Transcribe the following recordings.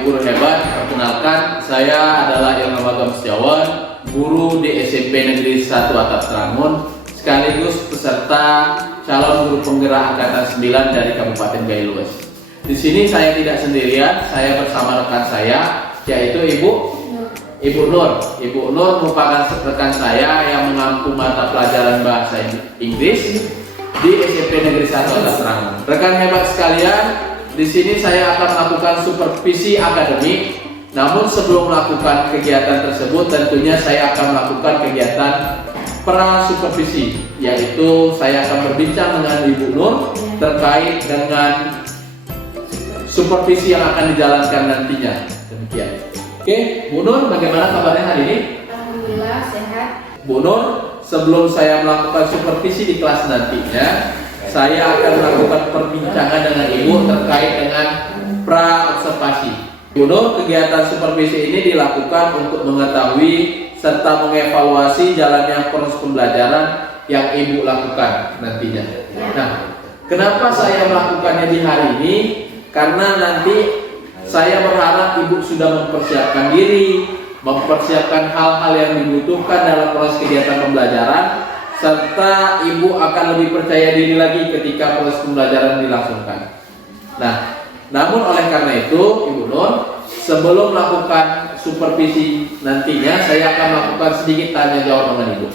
Ibu guru hebat, perkenalkan saya adalah Ilham Agam Setiawan, guru di SMP Negeri 1 Atap Serangun, sekaligus peserta calon guru penggerak angkatan 9 dari Kabupaten Gailues. Di sini saya tidak sendirian, saya bersama rekan saya, yaitu Ibu Nur. Ibu Nur merupakan rekan saya yang mengampu mata pelajaran bahasa Inggris di SMP Negeri 1 Atap Serangun. Rekan hebat sekalian, di sini saya akan melakukan supervisi akademik. Namun sebelum melakukan kegiatan tersebut, tentunya saya akan melakukan kegiatan pra supervisi, yaitu saya akan berbincang dengan Ibu Nur terkait dengan supervisi yang akan dijalankan nantinya. Demikian. Oke, Bu Nur, bagaimana kabarnya hari ini? Alhamdulillah sehat. Bu Nur, sebelum saya melakukan supervisi di kelas nantinya, saya akan melakukan perbincangan dengan Ibu terkait dengan pra observasi. Bu Nur, kegiatan supervisi ini dilakukan untuk mengetahui serta mengevaluasi jalannya proses pembelajaran yang Ibu lakukan nantinya. Nah, kenapa saya melakukannya di hari ini? Karena nanti saya berharap Ibu sudah mempersiapkan diri, mempersiapkan hal-hal yang dibutuhkan dalam proses kegiatan pembelajaran, serta Ibu akan lebih percaya diri lagi ketika proses pembelajaran dilangsungkan. Nah, namun oleh karena itu, Ibu Nur, sebelum melakukan supervisi nantinya, saya akan melakukan sedikit tanya jawab dengan Ibu.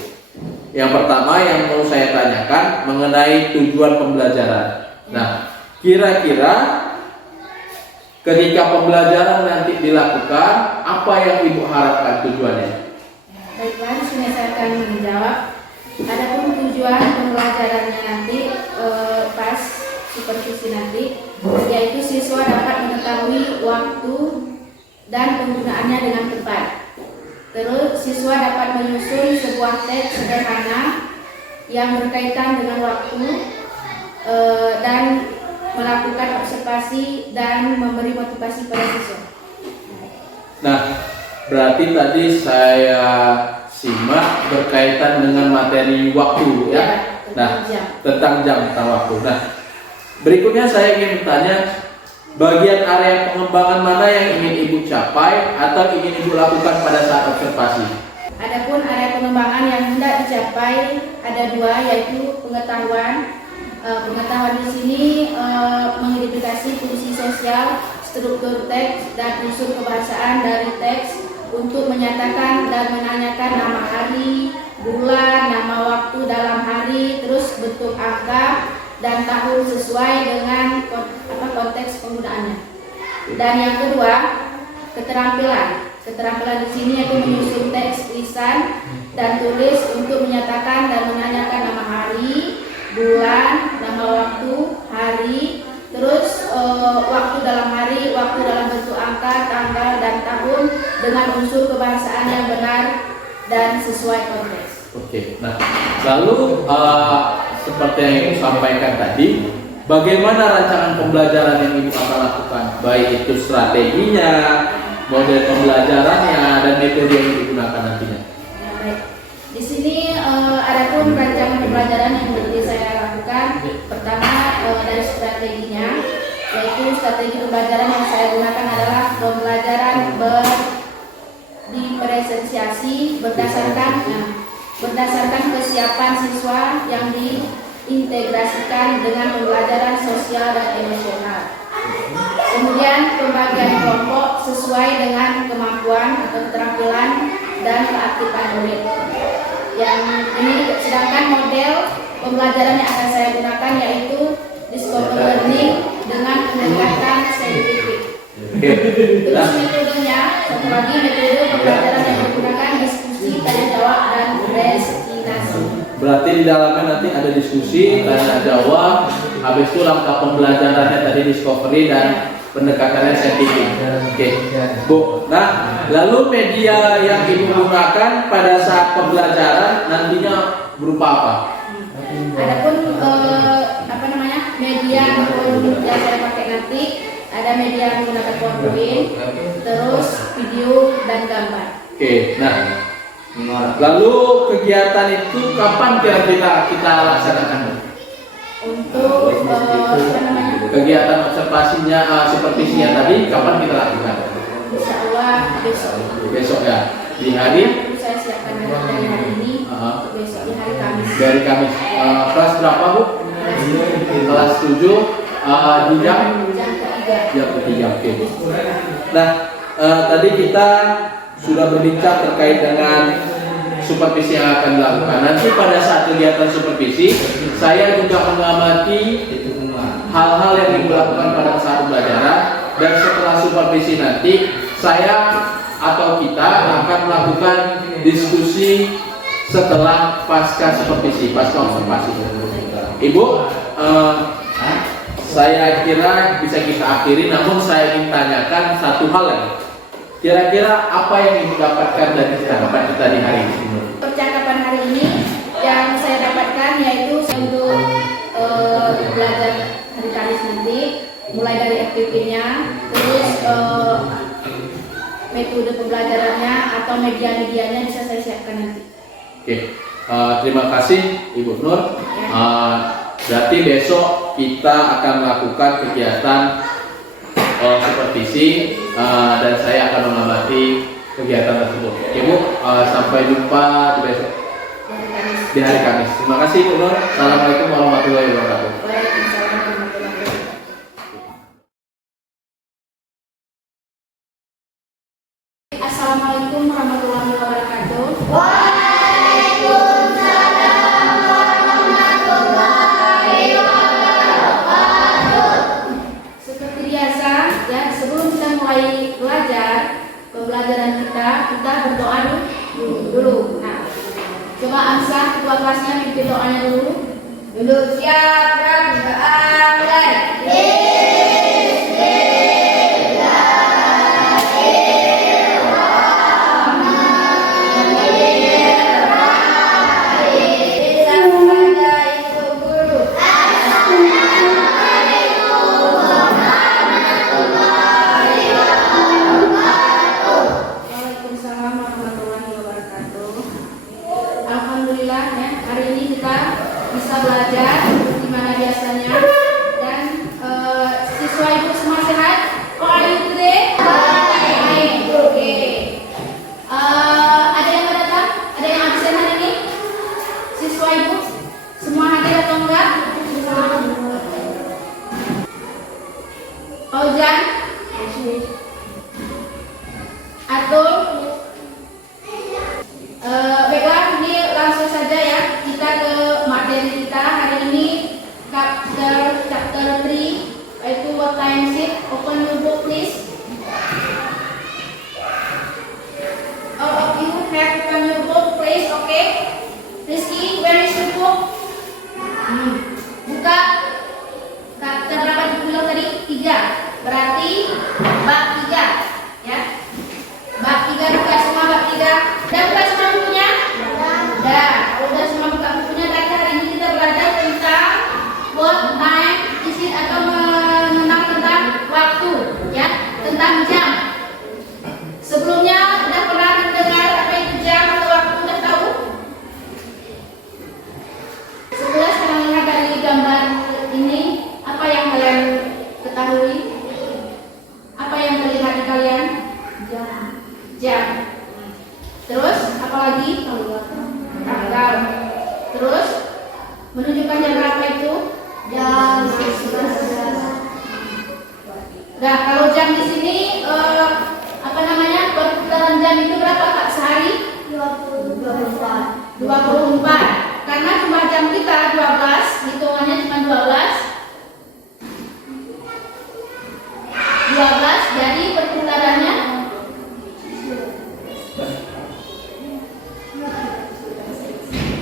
Yang pertama yang mau saya tanyakan mengenai tujuan pembelajaran. Nah, kira-kira ketika pembelajaran nanti dilakukan, apa yang Ibu harapkan tujuannya? Baiklah, di sini saya akan menjawab. Adapun tujuan pembelajarannya nanti pas supervisi nanti, yaitu siswa dapat mengetahui waktu dan penggunaannya dengan tepat. Terus siswa dapat menyusun sebuah teks sederhana yang berkaitan dengan waktu dan melakukan observasi dan memberi motivasi pada siswa. Nah, berarti tadi saya simak berkaitan dengan materi waktu ya. Tentang jam waktu. Nah, berikutnya saya ingin bertanya, bagian area pengembangan mana yang ingin Ibu capai atau ingin Ibu lakukan pada saat observasi? Adapun area pengembangan yang hendak dicapai ada dua, yaitu pengetahuan. Pengetahuan di sini mengidentifikasi fungsi sosial, struktur teks, dan unsur kebahasaan dari teks untuk menyatakan dan menanyakan nama hari, bulan, nama waktu dalam hari, terus bentuk angka dan tahun sesuai dengan konteks penggunaannya. Dan yang kedua, keterampilan. Keterampilan di sini yaitu menyusun teks lisan dan tulis untuk menyatakan dan menanyakan nama hari, bulan, nama waktu, hari, terus waktu dalam hari, waktu dalam bentuk angka, tanggal, dan tahun dengan unsur kebahasaan yang benar dan sesuai konteks. Oke, nah lalu seperti yang Ibu sampaikan tadi, bagaimana rancangan pembelajaran yang Ibu akan lakukan? Baik itu strateginya, model pembelajarannya, dan metode yang digunakan nantinya. Baik. Di sini adapun rancangan pembelajaran yang nanti saya lakukan, pertama dari strateginya, yaitu strategi pembelajaran yang saya gunakan adalah pembelajaran diferensiasi berdasarkan kesiapan siswa yang diintegrasikan dengan pembelajaran sosial dan emosional. Kemudian pembagian kelompok sesuai dengan kemampuan atau keterampilan dan keaktifan murid. Yang ini sedangkan model pembelajaran yang akan saya gunakan yaitu discovery learning dengan pendekatan saintifik. Terus metodenya, satu lagi metode pembelajaran yang digunakan diskusi, tanya jawab, dan destinasi. Berarti di dalamnya nanti ada diskusi, tanya jawab, habis itu langkah pembelajarannya tadi discovery dan pendekatannya saintifik. Oke, Bu. Nah, lalu media yang Ibu gunakan pada saat pembelajaran nantinya berupa apa? Adapun media yang saya pakai nanti ada media yang menggunakan PowerPoint, terus video dan gambar. Oke, nah lalu kegiatan itu kapan kira-kira kita laksanakan? Untuk kegiatan observasinya, supervisinya tadi kapan kita lakukan? besok. Besok ya. Di hari Saya siapkan dari hari ini untuk besok di hari Kamis. dari Kamis. Kelas berapa Bu? Kelas 7 di jam Jam ketiga. Oke. Nah, tadi kita sudah berbincang terkait dengan supervisi yang akan dilakukan. Nanti pada saat kegiatan supervisi, saya juga mengamati hal-hal yang dilakukan pada saat pembelajaran, dan setelah supervisi nanti saya atau kita akan melakukan diskusi setelah pasca supervisi, pasca observasi. Ibu, saya kira bisa kita akhiri, namun saya ingin tanyakan satu hal lagi. Kira-kira apa yang ibu dapatkan dari percakapan kita di hari ini? Percakapan hari ini yang saya dapatkan yaitu untuk belajar hari Kamis nanti, mulai dari FPP-nya, terus metode pembelajarannya atau media-medianya bisa saya siapkan nanti. Oke, terima kasih Ibu Nur. Berarti besok kita akan melakukan kegiatan supervisi dan saya akan mengamati kegiatan tersebut. Oke Bu, sampai jumpa di besok di hari Kamis. Terima kasih Bu Nur. Assalamualaikum warahmatullahi wabarakatuh. Waalaikumsalam warahmatullahi wabarakatuh. Assalamualaikum warahmatullahi wabarakatuh. Seperti biasa, ya, sebelum kita mulai belajar pembelajaran kita berdoa dulu. Nah, coba Amsah ketua kelasnya pimpin doanya dulu. Siap, mulai. Waalaikumsalam warahmatullahi wabarakatuh. Alhamdulillah ya, hari ini kita bisa belajar seperti mana biasanya, dan siswa ibu semua sehat? How are you today? Baik. Oke. Ada yang datang? Ada yang absen hari ini? Siswa ibu semua hadir atau enggak? Fauzan? Atul? Baiklah, ini langsung saja ya kita ke materi kita hari ini, chapter 3, yaitu what time is it? Open your book please. All of you have open your book please, okay? Rizky, where is your book? Buka chapter berapa dulu tadi? 3. Berarti bab 3 ya. Bab 3 buka semua bab 3. Udah buka semua bukunya? Udah. Kalau udah semua buka bukunya, berarti hari ini kita belajar tentang what time is it, atau mengenal tentang waktu ya, tentang jam. Sebelumnya udah pernah mendengar apa itu jam atau waktu, udah tahu? Setelah saya melihat dari gambar ini, apa yang kalian ketahui? Apa yang terlihat di kalian? Jam. Terus apa lagi? Tanggal. Terus menunjukkan jam berapa itu? Jam 11. Nah, kalau jam di sini apa namanya? Perputaran jam itu berapa Kak sehari? 24. Karena jumlah jam kita 12, hitungannya cuma 12, jadi perputarannya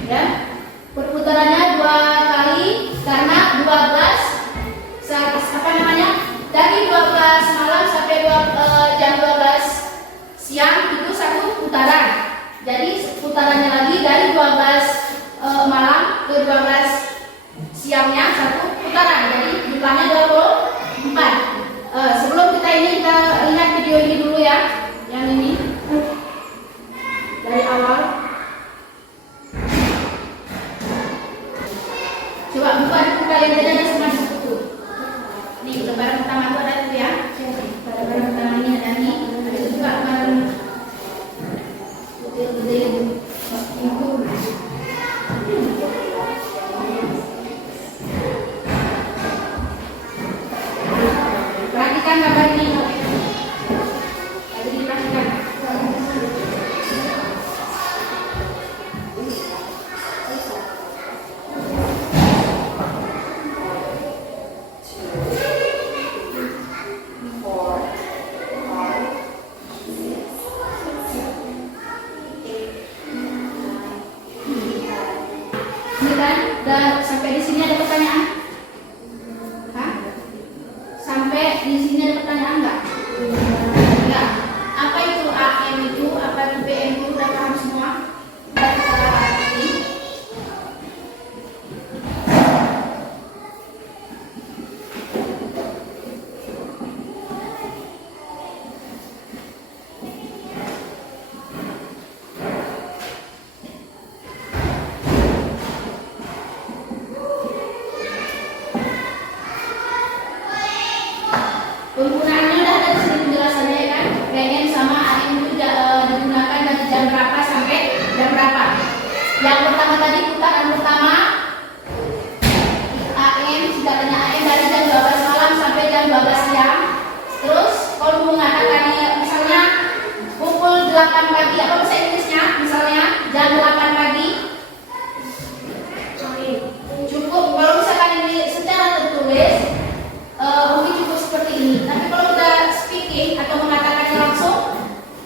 ya, perputarannya 2 kali, karena 12 apa namanya, dari 12 malam sampai jam 12 siang itu satu putaran. Jadi putarannya lagi dari 12 malam ke 12 siangnya satu putaran. Jadi jumlahnya 24. Sebelum kita lihat video ini dulu ya, yang ini dari awal. Coba buka buku kalian, tadi ada semua buku. Nih lembaran pertama itu ada tuh ya. Lembaran pertama ini ada nih. Ada juga lembaran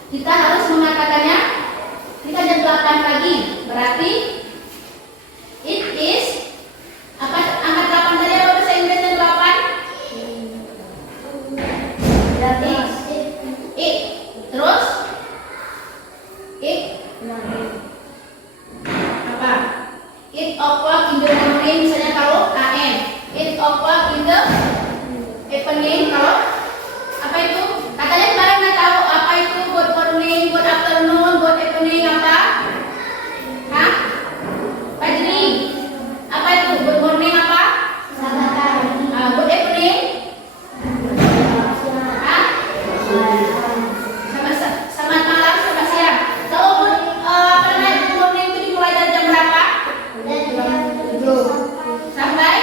kita harus mengatakannya. Ini kan jam 8 pagi, berarti it is apa angka 8 tadi apa bahasa Inggrisnya 8? It. Terus it apa? 8 o'clock in the morning misalnya kalau AM. 8 o'clock in the evening kalau apa itu? Katanya kemarin nggak tahu apa itu good morning, good afternoon, good evening apa? Hah? Pagi. Apa itu good morning apa? Good evening? Hah? Selamat malam, selamat siang. Kalau apa namanya good morning itu dimulai dari jam berapa? Sampai?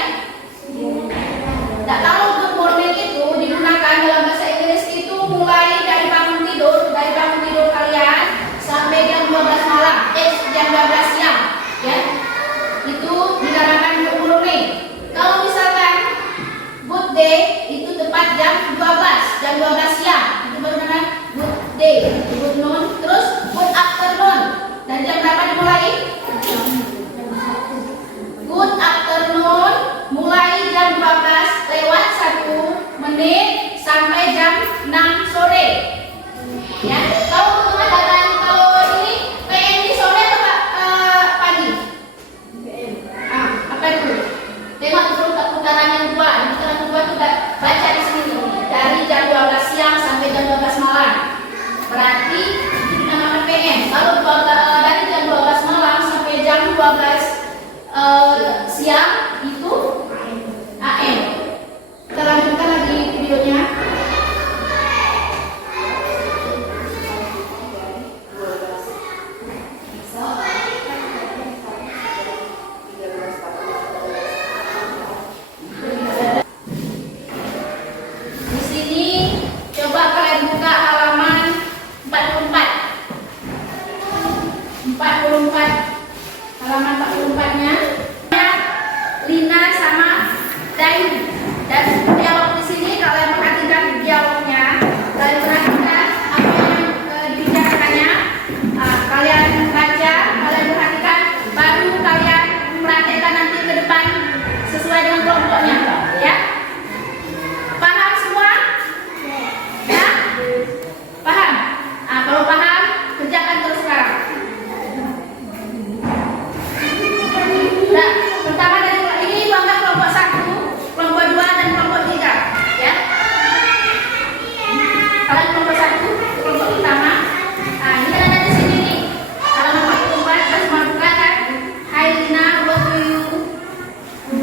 Nah, kalau good morning itu digunakan dalam bahasa Inggris itu mulai dari bangun tidur kalian sampai jam 12 malam, jam 12 siang, ya. Itu dikatakan good morning. Kalau misalkan good day itu tepat jam 12 siang, itu baru namanya good day, good noon, terus good afternoon. Dan jam berapa dimulai? Good afternoon mulai jam 12 lewat 1 menit sampai jam 6 sore. Ya, kalau teman-teman kalau ini PM di sore atau pagi? Apa itu? Tengok putaran yang kedua. Di putaran kedua itu baca di sini dari jam 12 siang sampai jam 12 malam. Berarti itu namanya PM. Kalau dari jam 12 malam sampai jam 12 siang itu AM. Kita lanjutkan lagi videonya. Di sini coba kalian buka halaman 44. Halaman 44-nya. Lina sama Dayu. Dan dialog di sini kalian perhatikan dialognya, kalian perhatikan apa yang dibicarakannya, kalian baca, kalian perhatikan, baru kalian mempraktekkan nanti ke depan sesuai dengan kelompoknya, ya. Paham semua? Ya? Paham? Kalau paham, kerjakan terus sekarang. Nah, pertama dari ini bangga kelompok 1, kelompok 2 dan kelompok 3, ya. Kalian kelompok 1, kelompok pertama. Ini ada di sini nih. Kalau kelompok 4 harus buka kan. Hi Lina, what do you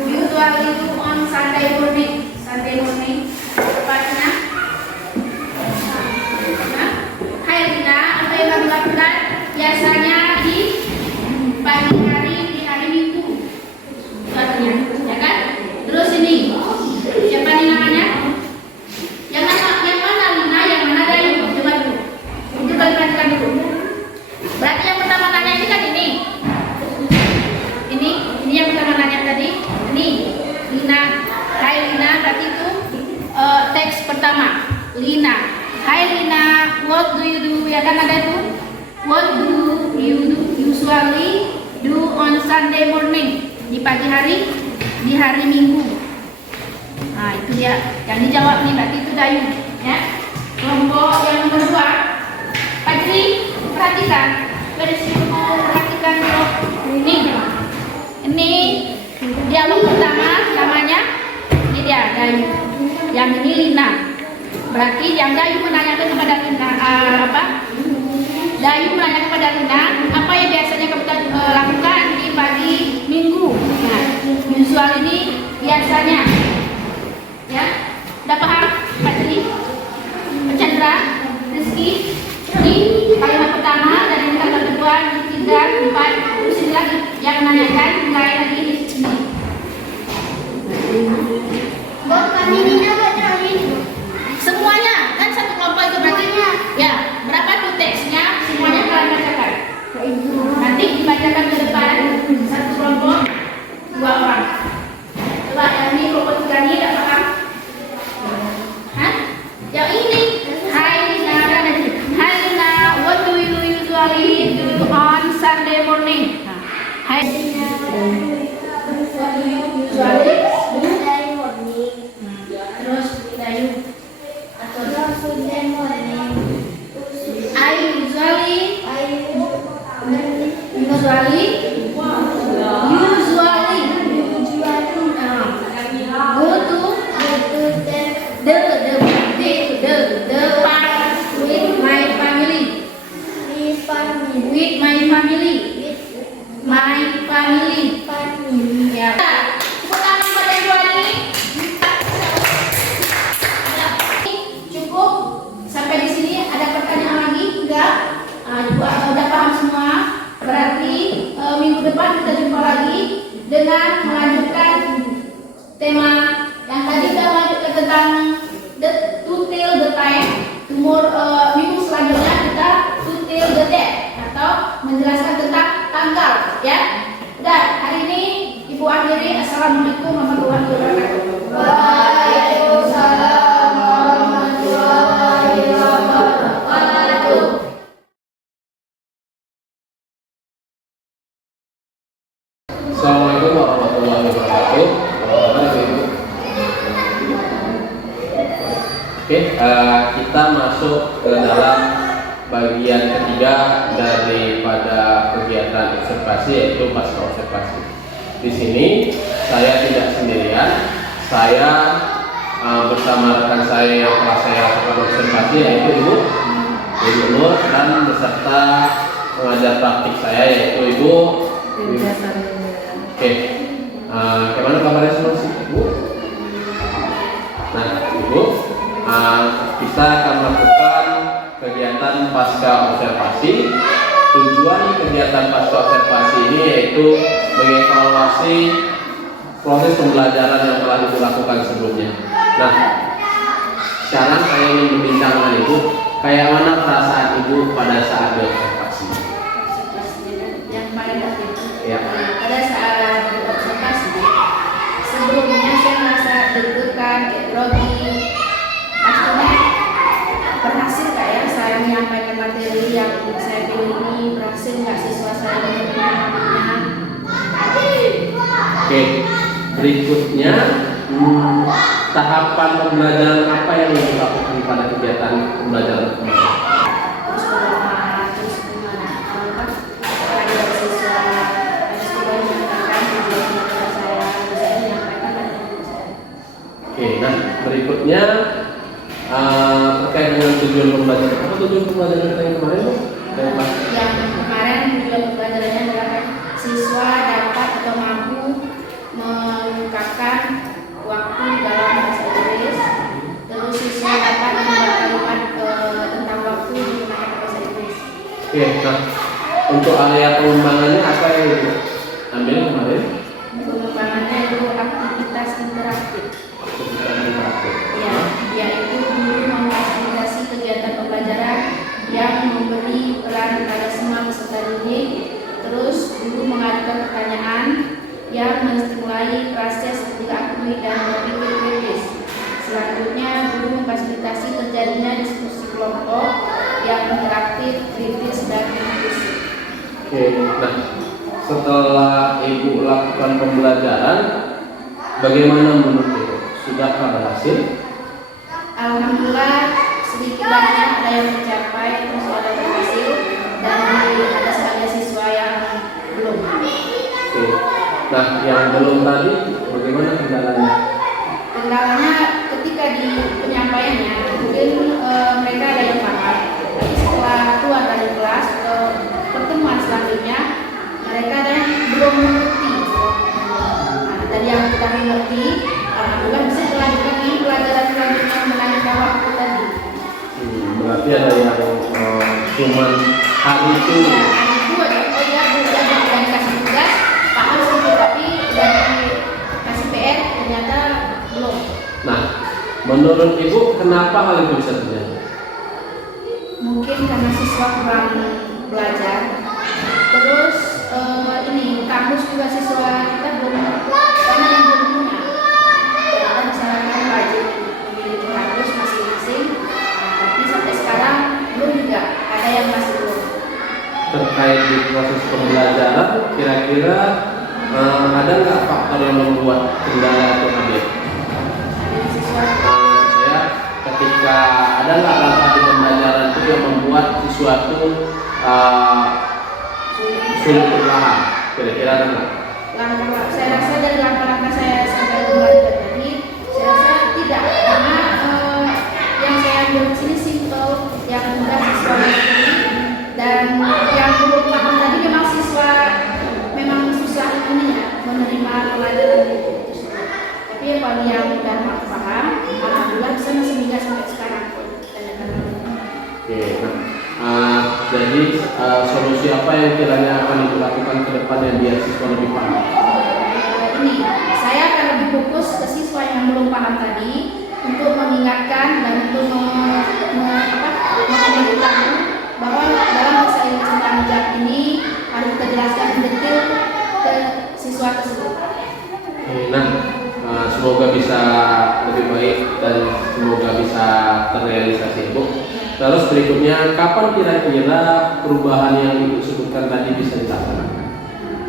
usually do on Sunday morning? Tepatnya. Hai Lina, apa yang kamu lakukan biasanya di pagi hari, di hari Minggu? Artinya, ya kan? Terus ini, siapa nih namanya? Yang mana Lina, yang mana Dayu? Coba dulu. Itu kalian perhatikan dulu. Berarti yang pertama nanya ini kan ini. Ini yang pertama nanya tadi. Ini Lina. Hai Lina, berarti itu teks pertama. Lina. Hai Lina, what do you do? Ya kan ada itu. What do you usually do on Sunday morning? Di pagi hari, di hari Minggu. Nah itu dia yang dijawab nih, berarti itu Dayu, ya. Kelompok yang nomor 2, Fajri, perhatikan, perhatikan ini dialog pertama, namanya ini dia Dayu, yang ini Lina. Berarti yang Dayu menanyakan kepada Lina Dayu menanyakan kepada Lina, apa yang biasanya kamu lakukan di pagi Minggu? Nah, usual ini biasanya, ya, udah paham, Pak Jeli, Pak Chandra, Rizky? Ini kalimat pertama dari kalimat kedua, 3, 4, terus ini lagi yang menanyakan mulai lagi di sini. Semuanya kan satu kelompok itu berarti ya berapa tuh teksnya, semuanya kalian bacakan. Nanti dibacakan ke depan satu kelompok 2 orang. Coba yang ini kelompok 3 ini tidak paham? Hah? Yang ini. Hai Lina, What do you usually do? Terus Dayu atau I usually go to the park with my family. With my family. Ya. Tepuk tangan pada yang dua ini. Cukup sampai di sini. Ada pertanyaan lagi? Enggak? Udah paham semua? Berarti minggu depan kita jumpa lagi dengan melanjutkan tema yang tadi kita lanjutkan tentang to tell the time. Minggu selanjutnya kita to tell the date atau menjelaskan tentang tanggal, ya. Udah, hari ini Ibu akhiri. Assalamualaikum warahmatullahi wabarakatuh. Waalaikumsalam warahmatullahi wabarakatuh. Assalamualaikum warahmatullahi wabarakatuh. Oke, kita masuk ke dalam bagian ketiga daripada kegiatan observasi, yaitu pasca observasi. Di sini saya tidak sendirian, saya bersama rekan saya yang telah saya lakukan observasi, yaitu Ibu Nur, dan beserta pengajar praktik saya, yaitu Ibu. Oke, bagaimana kabarnya semua sih, Ibu? Nah, Ibu, kita akan melakukan kegiatan pasca observasi. Tujuan kegiatan pasca observasi ini yaitu mengevaluasi proses pembelajaran yang telah dilakukan sebelumnya. Nah, sekarang saya ingin berbincang dengan Ibu, kayak mana perasaan Ibu pada saat diobservasi? Yang paling penting, Ya. pada saat observasi, sebelumnya saya merasa deg-degan, kayak grogi. Pastinya berhasil nggak ya saya menyampaikan materi yang saya pilih ini, berhasil nggak siswa saya menerapkannya? Oke, berikutnya tahapan pembelajaran apa yang dilakukan pada kegiatan pembelajaran kemarin? Terus berdoa, terus gimana? Ada siswa, ada siswa yang menyampaikan tujuan kepada saya, saya menyampaikan materi saya. Oke, nah berikutnya terkait dengan tujuan pembelajaran. Apa tujuan pembelajaran kita yang kemarin, Bu? Yang kemarin tujuan pembelajarannya adalah siswa dapat atau mampu mengungkapkan waktu dalam bahasa Inggris. Terus siswa dapat membuat kalimat tentang waktu menggunakan bahasa Inggris. Oke, nah untuk area pengembangannya apa yang Ibu ambil kemarin? Pengembangannya itu aktivitas interaktif. Aktivitas interaktif. Ya, yaitu guru memfasilitasi kegiatan pembelajaran yang memberi peran pada semua peserta didik. Terus guru mengajukan pertanyaan yang menstimulai proses diakui dan berpikir kritis. Selanjutnya guru memfasilitasi terjadinya diskusi kelompok yang interaktif, kritis, dan inklusif. Oke, nah setelah Ibu lakukan pembelajaran, bagaimana menurut Ibu? Sudahkah berhasil? Alhamdulillah sedikit banyak ada yang tercapai, terus ada yang berhasil, dan ada sebagian siswa yang belum. Oke. Nah, yang belum tadi bagaimana kendalanya? Kendalanya ketika di penyampaiannya mungkin mereka ada yang paham, tapi setelah keluar dari kelas atau pertemuan selanjutnya mereka ada yang belum mengerti. Nah, dari yang sudah mengerti, alhamdulillah bisa dilanjutkan di pelajaran selanjutnya melanjutkan waktu tadi. Berarti ada yang cuman hari itu. Ya, itu aja. Oh ya, udah dikasih tugas, paham sedikit, tapi udah dikasih PR ternyata belum. Nah, menurut Ibu kenapa hal itu bisa terjadi? Mungkin karena siswa kurang belajar. Terus ini kampus juga siswa kita belum, karena yang belum punya. Kita misalkan wajib memiliki kampus masing-masing, tapi sampai sekarang belum juga, ada yang masih belum. terkait di proses pembelajaran, kira-kira ada nggak faktor yang membuat kendala itu hadir? Saya ketika ada nggak langkah di pembelajaran itu yang membuat sesuatu sulit perlahan, kira-kira ada nggak? Langkah, saya rasa dari langkah-langkah saya sampai belajar tadi, saya rasa tidak, karena yang saya ambil di sini simple, yang mudah siswa mengerti, dan yang belum paham tadi memang siswa memang susah ini ya menerima pelajaran itu. Tapi yang paling yang udah paham, alhamdulillah bisa masih hingga sampai sekarang. Oke, jadi solusi apa yang kiranya akan dilakukan ke depannya biar siswa lebih paham? Ini, saya akan lebih fokus ke siswa yang belum paham tadi untuk mengingatkan dan untuk memberitahu bahwa dalam bahasa Inggris tentang hijab ini harus kita jelaskan detail ke siswa tersebut. Nah, semoga bisa lebih baik dan semoga bisa terrealisasi, Bu. Terus berikutnya, kapan kira-kira perubahan yang Ibu sebutkan tadi bisa dilaksanakan?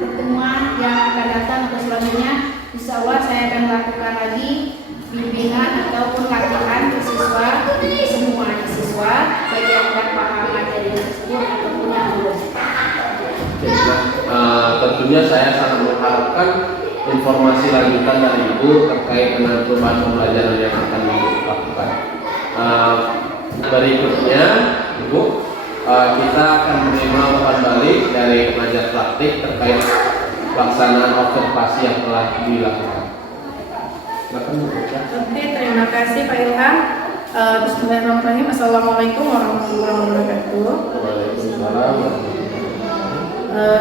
Pertemuan yang akan datang atau selanjutnya, insya Allah saya akan melakukan lagi bimbingan ataupun latihan ke siswa, semua siswa, baik yang tidak paham materi tersebut ataupun yang belum. Tentunya saya sangat mengharapkan informasi lanjutan dari Ibu terkait dengan perubahan pembelajaran yang akan Ibu lakukan. Berikutnya, Ibu, kita akan menerima umpan balik dari pengajar praktik terkait pelaksanaan observasi yang telah dilakukan. Silakan, Bu. Oke, terima kasih Pak Ilham. Bismillahirrahmanirrahim. Assalamualaikum warahmatullahi wabarakatuh. Waalaikumsalam.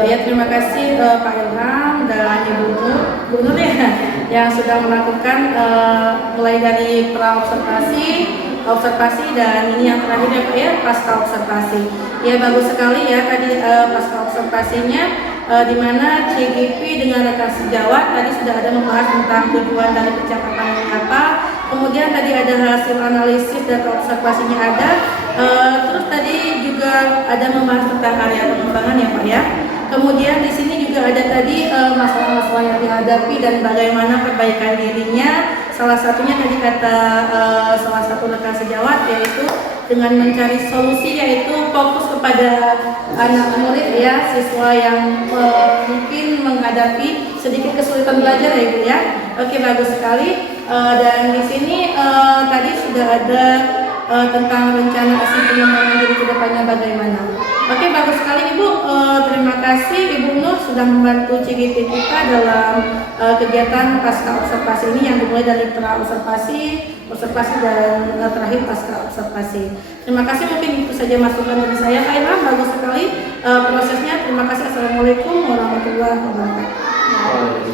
Ya, terima kasih Pak Ilham dan Ibu Nur ya yang sudah melakukan mulai dari pra observasi dan ini yang terakhir ya Pak ya, pasca observasi. Ya, bagus sekali ya tadi pasca observasinya di mana CGP dengan rekan sejawat tadi sudah ada membahas tentang tujuan dari percakapan ini apa. Kemudian tadi ada hasil analisis data observasinya ada. Terus tadi juga ada membahas tentang area pengembangan ya Pak ya. Kemudian di sini juga ada tadi masalah-masalah yang dihadapi dan bagaimana perbaikan dirinya. Salah satunya tadi kata salah satu rekan sejawat yaitu dengan mencari solusi yaitu fokus kepada anak murid ya, siswa yang mungkin menghadapi sedikit kesulitan belajar ya Ibu ya. Oke, bagus sekali. Dan di sini tadi sudah ada tentang rencana aksi pengembangan diri ke depannya bagaimana. Oke, bagus sekali Ibu. Terima kasih Ibu Nur sudah membantu CGT kita dalam kegiatan pasca observasi ini yang dimulai dari pra observasi dan terakhir pasca observasi. Terima kasih, mungkin itu saja masukan dari saya. Pak Ilham, bagus sekali prosesnya. Terima kasih. Assalamualaikum warahmatullahi wabarakatuh.